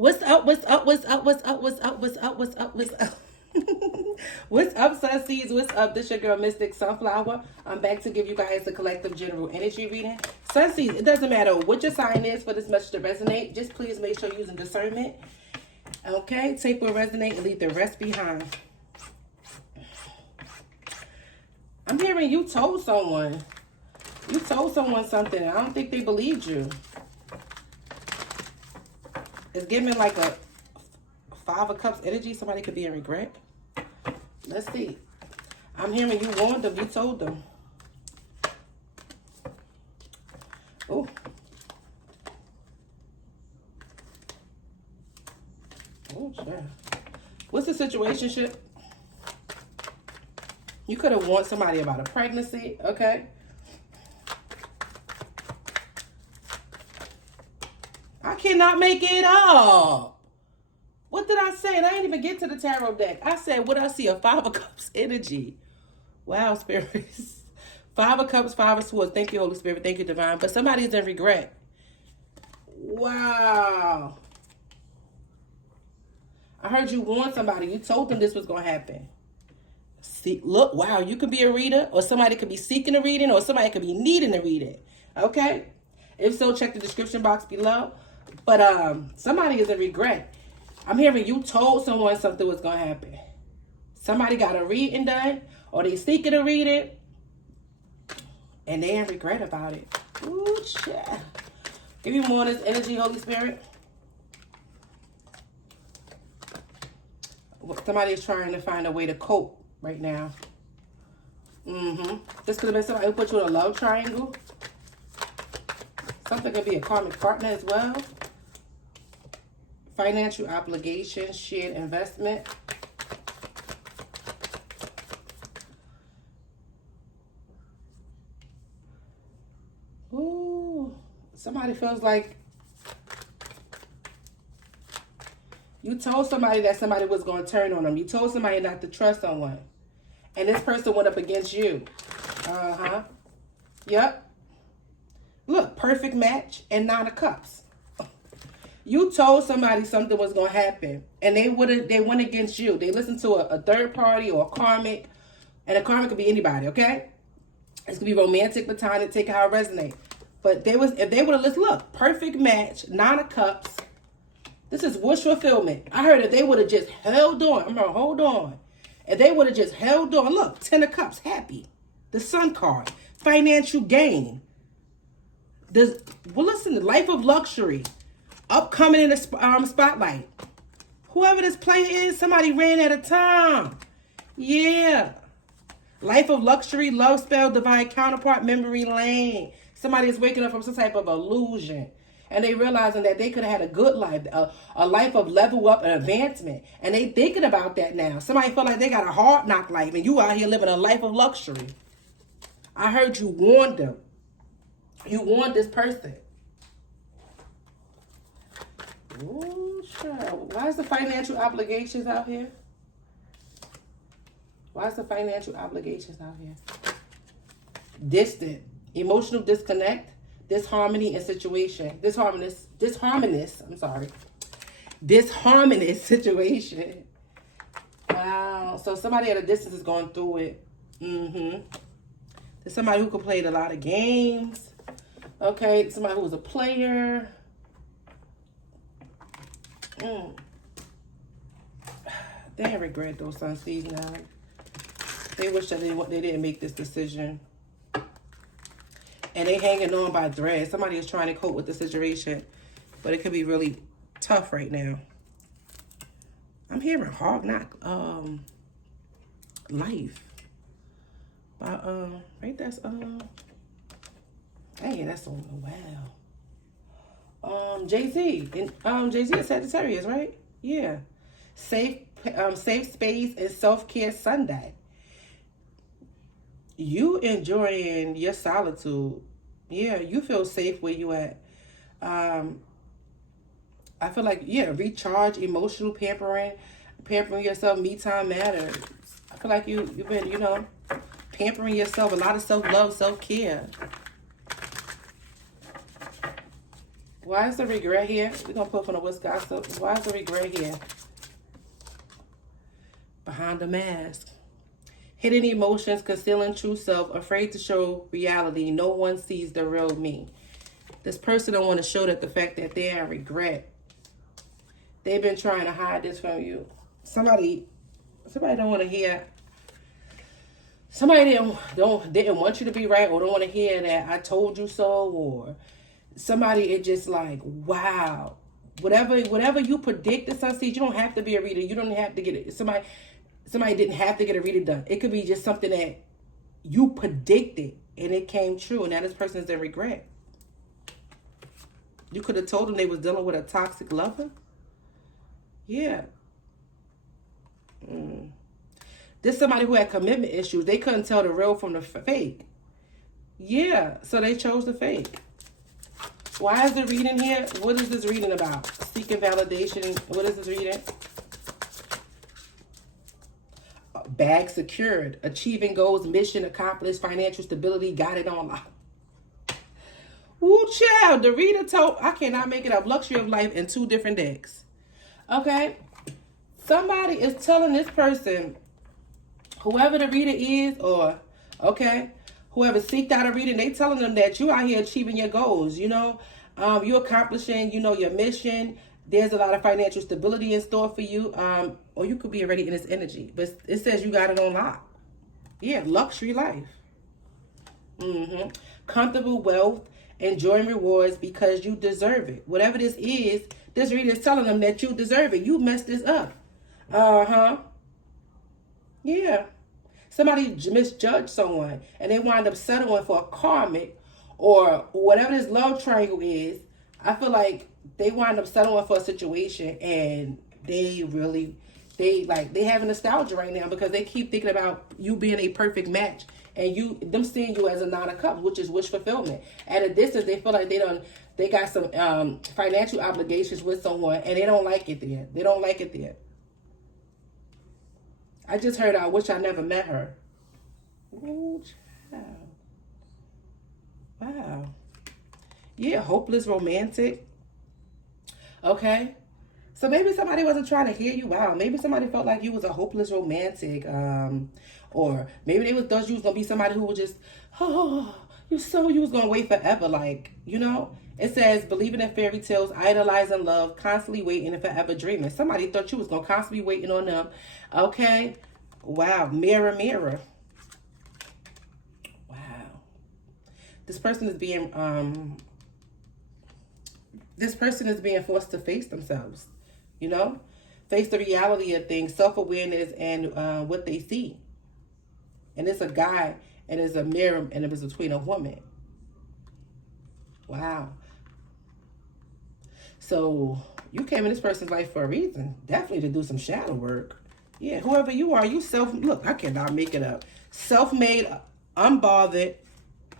What's up? What's up? What's up? What's up? What's up? What's up? What's up? What's up? What's up, Sunseeds? What's up? This your girl, Mystic Sunflower. I'm back to give you guys a collective general energy reading. Sunseeds, it doesn't matter what your sign is for this message to resonate. Just please make sure you're using discernment. Okay? Take what resonate and leave the rest behind. I'm hearing you told someone. You told someone something. I don't think they believed you. It's giving like a Five of Cups energy. Somebody could be in regret. Let's see. I'm hearing you warned them. You told them. Oh. Oh, sure. What's the situationship? You could have warned somebody about a pregnancy, okay? I cannot make it up. What did I say? And I didn't even get to the tarot deck. I said, what I see? A Five of Cups energy. Wow, spirits. Five of Cups, Five of Swords. Thank you, Holy Spirit. Thank you, Divine. But somebody is in regret. Wow. I heard you warn somebody. You told them this was going to happen. See, look, wow, you could be a reader, or somebody could be seeking a reading, or somebody could be needing a reading. Okay? If so, check the description box below. But somebody is in regret. I'm hearing you told someone something was going to happen. Somebody got a reading done, or they seeking a reading, and they in regret about it. Ooh, shit. Give me more of this energy, Holy Spirit. Somebody is trying to find a way to cope right now. This could have been somebody who put you in a love triangle. Something could be a karmic partner as well. Financial obligations, shared investment. Ooh, somebody feels like you told somebody that somebody was going to turn on them. You told somebody not to trust someone. And this person went up against you. Yep. Look, perfect match and Nine of Cups. You told somebody something was going to happen, and they went against you. They listened to a third party or a karmic, and a karmic could be anybody, okay? It's going to be romantic, platonic, take it how it resonates. But if they would have listened, look, perfect match, Nine of Cups. This is wish fulfillment. I heard if they would have just held on. I'm going to hold on. If they would have just held on, look, Ten of Cups, happy. The Sun card, financial gain. Well, listen, the life of luxury. Upcoming in the spotlight. Whoever this player is, somebody ran out of time. Yeah. Life of luxury, love spell, divine counterpart, memory lane. Somebody is waking up from some type of illusion. And they realizing that they could have had a good life, a life of level up and advancement. And they thinking about that now. Somebody feel like they got a hard knock life and you out here living a life of luxury. I heard you warned them. You warned this person. Ooh, sure. Why is the financial obligations out here? Why is the financial obligations out here? Distant. Emotional disconnect. Disharmony in situation. Disharmonious situation. Wow. So somebody at a distance is going through it. There's somebody who could play a lot of games. Okay. Somebody who was a player. They regret those Sunseeds now. They wish that they didn't make this decision. And they hanging on by thread. Somebody is trying to cope with the situation, but it could be really tough right now. I'm hearing hard knock life. Right, that's dang, that's on wow. Jay-Z. And Jay-Z is Sagittarius, right? Yeah. Safe space and self-care Sunday. You enjoying your solitude. Yeah, you feel safe where you at. I feel like, yeah, recharge, emotional pampering yourself, me time matters. I feel like you've been, pampering yourself, a lot of self-love, self-care. Why is the regret here? We're going to put from the West Gossip. Why is the regret here? Behind the mask. Hidden emotions, concealing true self, afraid to show reality. No one sees the real me. This person don't want to show that the fact that they are regret. They've been trying to hide this from you. Somebody don't want to hear. Somebody didn't want you to be right, or don't want to hear that I told you so, or somebody it just like, wow. Whatever you predict, Sunseed, you don't have to be a reader. You don't have to get it. Somebody didn't have to get a reader done. It could be just something that you predicted and it came true, and now this person is in regret. You could have told them they was dealing with a toxic lover. Yeah. This somebody who had commitment issues. They couldn't tell the real from the fake. Yeah, so they chose the fake. Why is the reading here? What is this reading about? Seeking validation. What is this reading? Bag secured. Achieving goals, mission accomplished, financial stability, got it on lock. Woo, child. The reader told, I cannot make it up. Luxury of life in 2 different decks. Okay. Somebody is telling this person, whoever the reader is, or, okay, whoever seeked out a reading, they telling them that you out here achieving your goals, you know. You're accomplishing, you know, your mission. There's a lot of financial stability in store for you. Or you could be already in this energy. But it says you got it on lock. Yeah, luxury life. Comfortable wealth, enjoying rewards because you deserve it. Whatever this is, this reader is telling them that you deserve it. You messed this up. Yeah. Somebody misjudged someone and they wind up settling for a karmic or whatever this love triangle is. I feel like they wind up settling for a situation and they have nostalgia right now because they keep thinking about you being a perfect match and them seeing you as a 9 of cups, which is wish fulfillment. At a distance, they feel like they got some financial obligations with someone and they don't like it there. They don't like it there. I just heard I wish I never met her. Ooh, child. Wow. Yeah, hopeless romantic. Okay. So maybe somebody wasn't trying to hear you out. Maybe somebody felt like you was a hopeless romantic. Or maybe they thought you was going to be somebody who was just, you was going to wait forever. Like, you know, it says believing in fairy tales, idolizing love, constantly waiting and forever dreaming. Somebody thought you was going to constantly waiting on them. Okay. Wow. Mirror, mirror. Wow. This person is being forced to face themselves, you know, face the reality of things, self-awareness and what they see. And it's a guy and it's a mirror and it was between a woman. Wow. So you came in this person's life for a reason, definitely to do some shadow work. Yeah, whoever you are, look, I cannot make it up. Self-made, unbothered,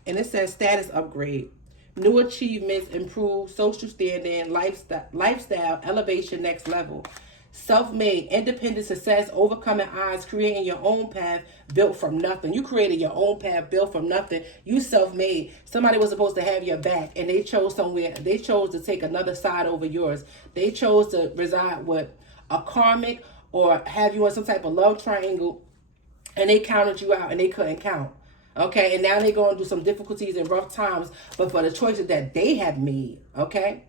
and it says status upgrade. New achievements, improved social standing, lifestyle, elevation, next level. Self-made, independent success, overcoming odds, creating your own path, built from nothing. You created your own path, built from nothing. You self-made. Somebody was supposed to have your back, and they chose to take another side over yours. They chose to reside with a karmic or have you in some type of love triangle, and they counted you out, and they couldn't count. Okay, and now they're going through some difficulties and rough times, but for the choices that they have made, okay?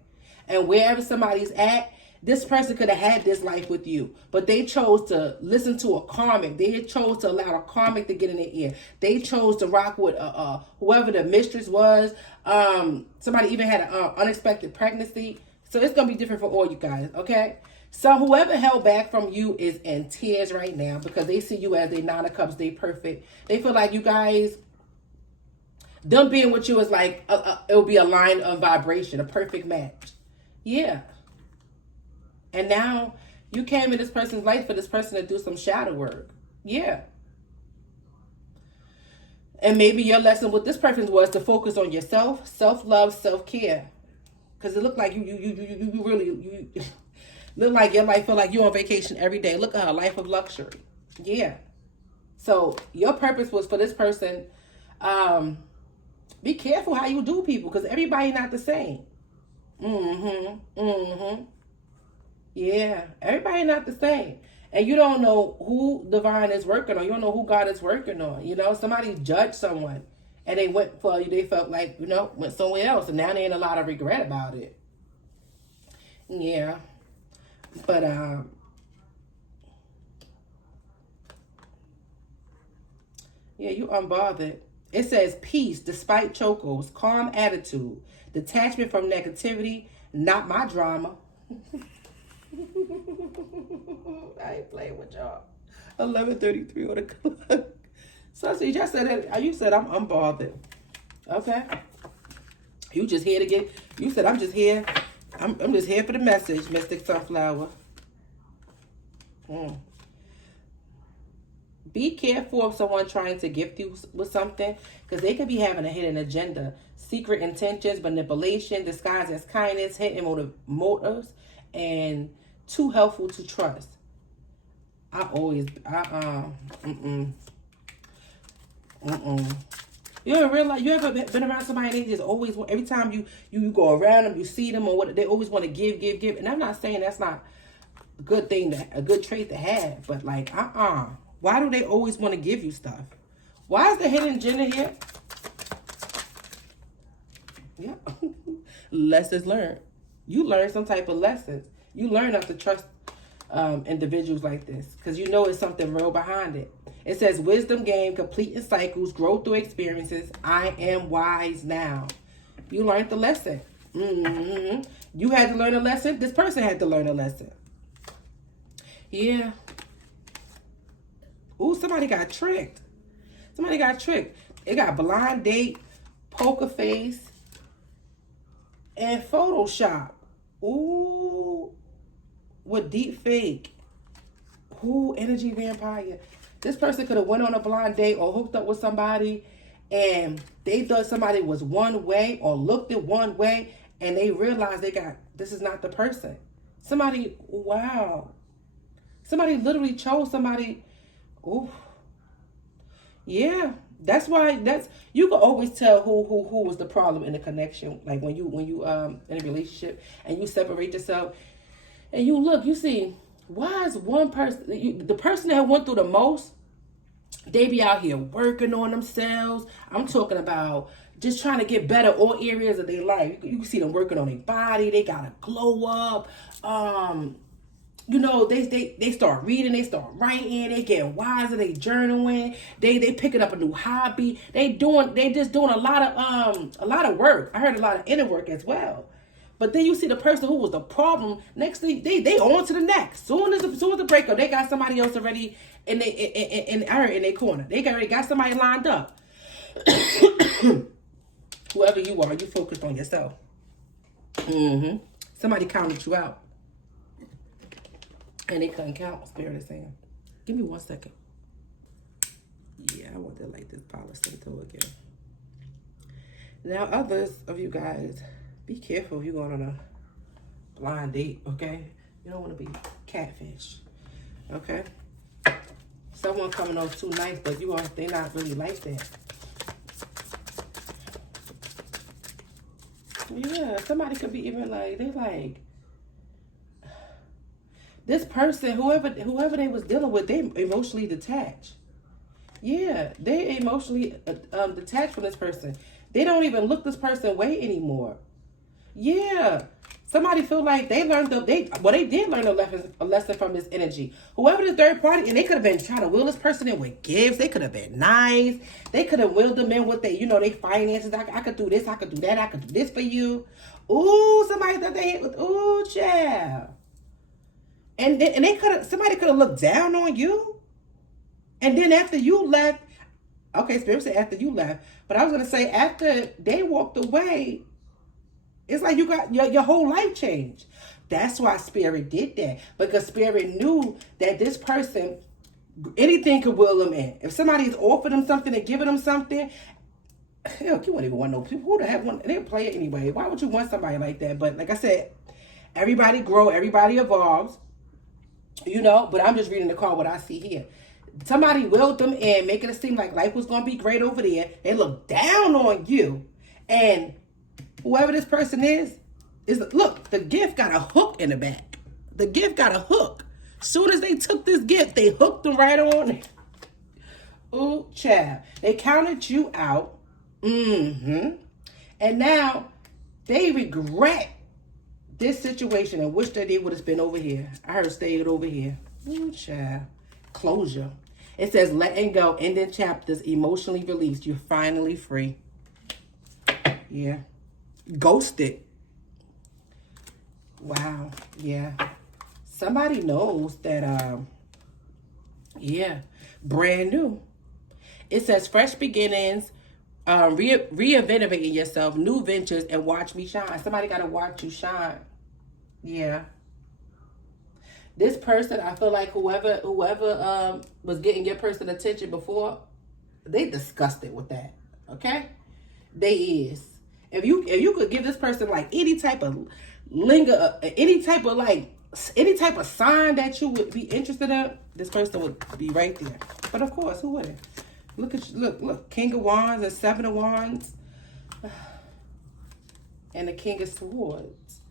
And wherever somebody's at, this person could have had this life with you, but they chose to listen to a karmic. They chose to allow a karmic to get in their ear. They chose to rock with whoever the mistress was. Somebody even had an unexpected pregnancy. So it's going to be different for all you guys, okay? So whoever held back from you is in tears right now because they see you as a 9 of cups. They perfect. They feel like you guys, them being with you is like, it will be a line of vibration, a perfect match. Yeah. And now you came in this person's life for this person to do some shadow work. Yeah. And maybe your lesson with this person was to focus on yourself, self-love, self-care. Because it looked like you really look like your life feel like you're on vacation every day. Look at her life of luxury. Yeah. So your purpose was for this person. Be careful how you do people because everybody not the same. Mm-hmm. Mm-hmm. Yeah. Everybody not the same. And you don't know who divine is working on. You don't know who God is working on. You know, somebody judged someone and they went for, they felt like, went somewhere else. And now they ain't a lot of regret about it. Yeah. But, yeah, you unbothered. It says peace despite chocos, calm attitude, detachment from negativity, not my drama. I ain't playing with y'all. 11:33 on the clock. So see, you said that. You said I'm unbothered. Okay. You just here to get. You said I'm just here. I'm just here for the message, Mystic Sunflower. Be careful of someone trying to gift you with something, because they could be having a hidden agenda, secret intentions, manipulation, disguised as kindness, hidden motives, and too helpful to trust. You ever realize, you ever been around somebody and they just always, every time you go around them, you see them or what, they always want to give. And I'm not saying that's not a good thing, a good trait to have, but like, why do they always want to give you stuff? Why is the hidden agenda here? Yeah. Lessons learned. You learn some type of lessons. You learn not to trust individuals like this, because you know it's something real behind it. It says wisdom gained, complete in cycles, grow through experiences. I am wise now. You learned the lesson. You had to learn a lesson. This person had to learn a lesson. Yeah. Ooh, somebody got tricked. Somebody got tricked. It got blind date, poker face, and Photoshop. Ooh. With deep fake. Ooh, energy vampire. This person could have went on a blind date or hooked up with somebody and they thought somebody was one way or looked at one way, and they realized this is not the person. Somebody, wow. Somebody literally chose somebody. Ooh. Yeah. That's why you can always tell who was the problem in the connection. Like when you in a relationship and you separate yourself and you look, you see, why is one person, the person that went through the most, they be out here working on themselves. I'm talking about just trying to get better all areas of their life. You can see them working on their body. They got to glow up. They start reading, they start writing, they get wiser, they journaling, they picking up a new hobby. They just doing a lot of work. I heard a lot of inner work as well. But then you see the person who was the problem, next thing they on to the next. Soon as the breakup, they got somebody else already in their corner. They already got somebody lined up. Whoever you are, you focused on yourself. Somebody counted you out. And they couldn't count, Spirit is saying. Give me 1 second. Yeah, I want to light this Palo Santo again. Now, others of you guys, be careful if you're going on a blind date, okay? You don't want to be catfish, okay? Someone coming off too nice, but they're not really like that. Yeah, somebody could be even like, they're like, this person, whoever they was dealing with, they emotionally detached. Yeah, they emotionally detached from this person. They don't even look this person way anymore. Yeah, somebody feel like they did learn a lesson from this energy. Whoever the third party, and they could have been trying to wheel this person in with gifts. They could have been nice. They could have wheeled them in with their finances. I could do this. I could do that. I could do this for you. Ooh, somebody that they hit with. Ooh, child. And somebody could have looked down on you. And then after you left, okay, Spirit said after you left, but I was going to say after they walked away, it's like you got your whole life changed. That's why Spirit did that. Because Spirit knew that this person, anything could will them in. If somebody's offered them something and giving them something, hell, you wouldn't even want no people who to have one. They'll play it anyway. Why would you want somebody like that? But like I said, everybody grow, everybody evolves. But I'm just reading the card, what I see here. Somebody willed them in, making it seem like life was going to be great over there. They look down on you. And whoever this person is, Look, the gift got a hook in the back. The gift got a hook. Soon as they took this gift, they hooked them right on. Ooh, child. They counted you out. And now they regret this situation and wish that they would have been over here. I heard stayed over here. Ooh, child. Closure. It says letting go, ending chapters, emotionally released. You're finally free. Yeah. Ghosted. Wow. Yeah. Somebody knows that, yeah, brand new. It says fresh beginnings, reinventing yourself, new ventures, and watch me shine. Somebody got to watch you shine. Yeah. This person, I feel like whoever was getting your person attention before, they disgusted with that. Okay? They is. If you could give this person like any type of any type of sign that you would be interested in, this person would be right there. But of course, who wouldn't? Look, King of Wands and Seven of Wands. And the King of Swords.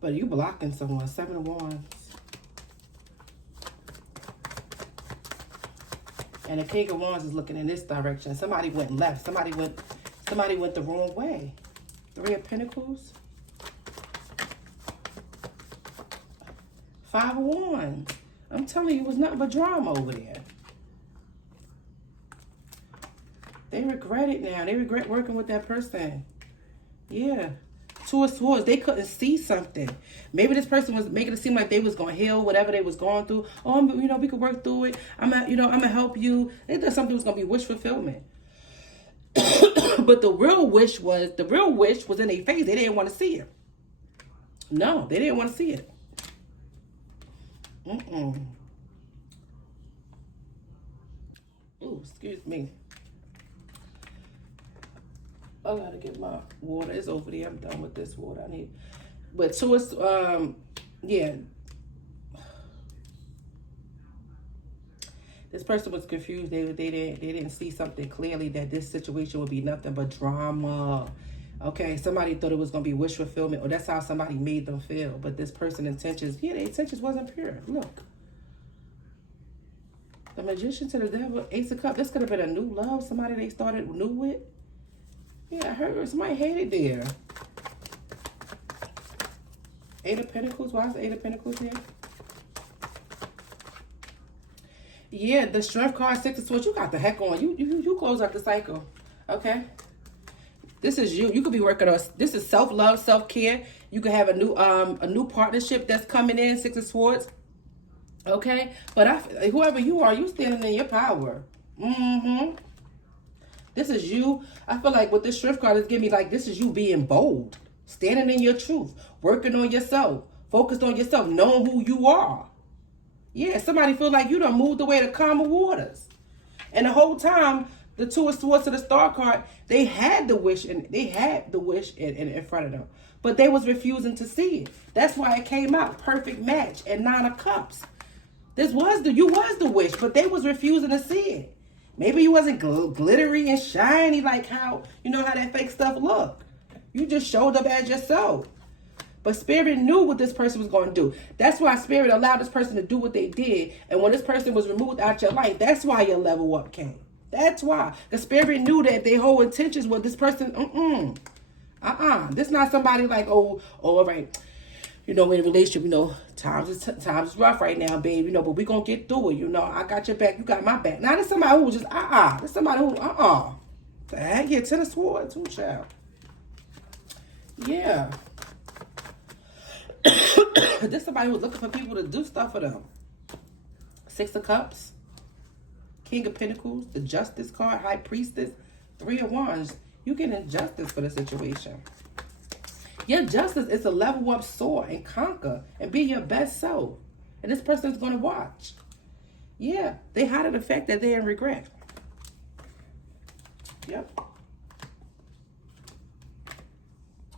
But you blocking someone, Seven of Wands. And the King of Wands is looking in this direction. Somebody went left. Somebody went the wrong way. Three of Pentacles. Five of Wands. I'm telling you, it was nothing but drama over there. They regret it now. They regret working with that person. Yeah. Two of Swords. They couldn't see something. Maybe this person was making it seem like they was going to heal whatever they was going through. Oh, we could work through it. I'm going to help you. They thought something was going to be wish fulfillment. But the real wish was in their face. They didn't want to see it. No, they didn't want to see it. Ooh, excuse me. I gotta get my water. It's over there. I'm done with this water. I need. But so it's yeah. This person was confused. They didn't see something clearly that this situation would be nothing but drama. Okay, somebody thought it was gonna be wish fulfillment, or that's how somebody made them feel. But this person's intentions, their intentions wasn't pure. Look. The Magician to the Devil, Ace of Cups. This could have been a new love, somebody they started new with. Yeah, I heard somebody hated there. Eight of Pentacles. Why is the Eight of Pentacles here? Yeah, the Strength card, Six of Swords. You got the heck on. You close out the cycle. Okay. This is you. You could be working on. This is self-love, self-care. You could have a new partnership that's coming in. Six of Swords. Okay, but whoever you are, you standing in your power. This is you. I feel like what this Strength card is giving me, like this is you being bold, standing in your truth, working on yourself, focused on yourself, knowing who you are. Yeah, somebody feel like you done moved away to calmer waters, and the whole time the Two of Swords to the Star card, they had the wish in front of them, but they was refusing to see it. That's why it came out perfect match and Nine of Cups. You was the wish, but they was refusing to see it. Maybe you wasn't glittery and shiny like how that fake stuff look. You just showed up as yourself. But Spirit knew what this person was going to do. That's why Spirit allowed this person to do what they did. And when this person was removed out your life, that's why your level up came. That's why. The Spirit knew that their whole intentions were this person, This not somebody like, all right. In a relationship, times is rough right now, babe, but we gonna get through it, I got your back, you got my back. Now, there's somebody who just, there's somebody who, the heck, yeah, Ten of Swords, too, child. Yeah. There's somebody who's looking for people to do stuff for them. Six of Cups, King of Pentacles, the Justice card, High Priestess, Three of Wands. You getting justice for the situation. Your justice is to level up, soar, and conquer, and be your best self. And this person is going to watch. Yeah, they hide the fact that they're in regret. Yep.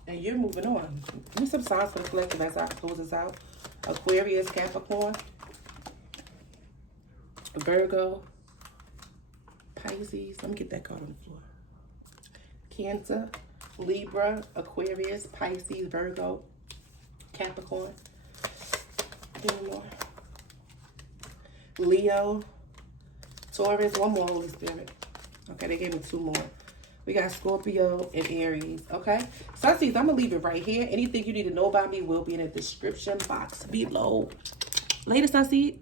And you're moving on. Give me some signs for the collective as I close this out. Aquarius, Capricorn, Virgo, Pisces. Let me get that card on the floor. Cancer, Libra, Aquarius, Pisces, Virgo, Capricorn. Any more? Leo, Taurus. One more, Holy Spirit. Okay, they gave me 2 more. We got Scorpio and Aries. Okay, Sunseeds, I'm gonna leave it right here. Anything you need to know about me will be in the description box below. Later, Sunseed.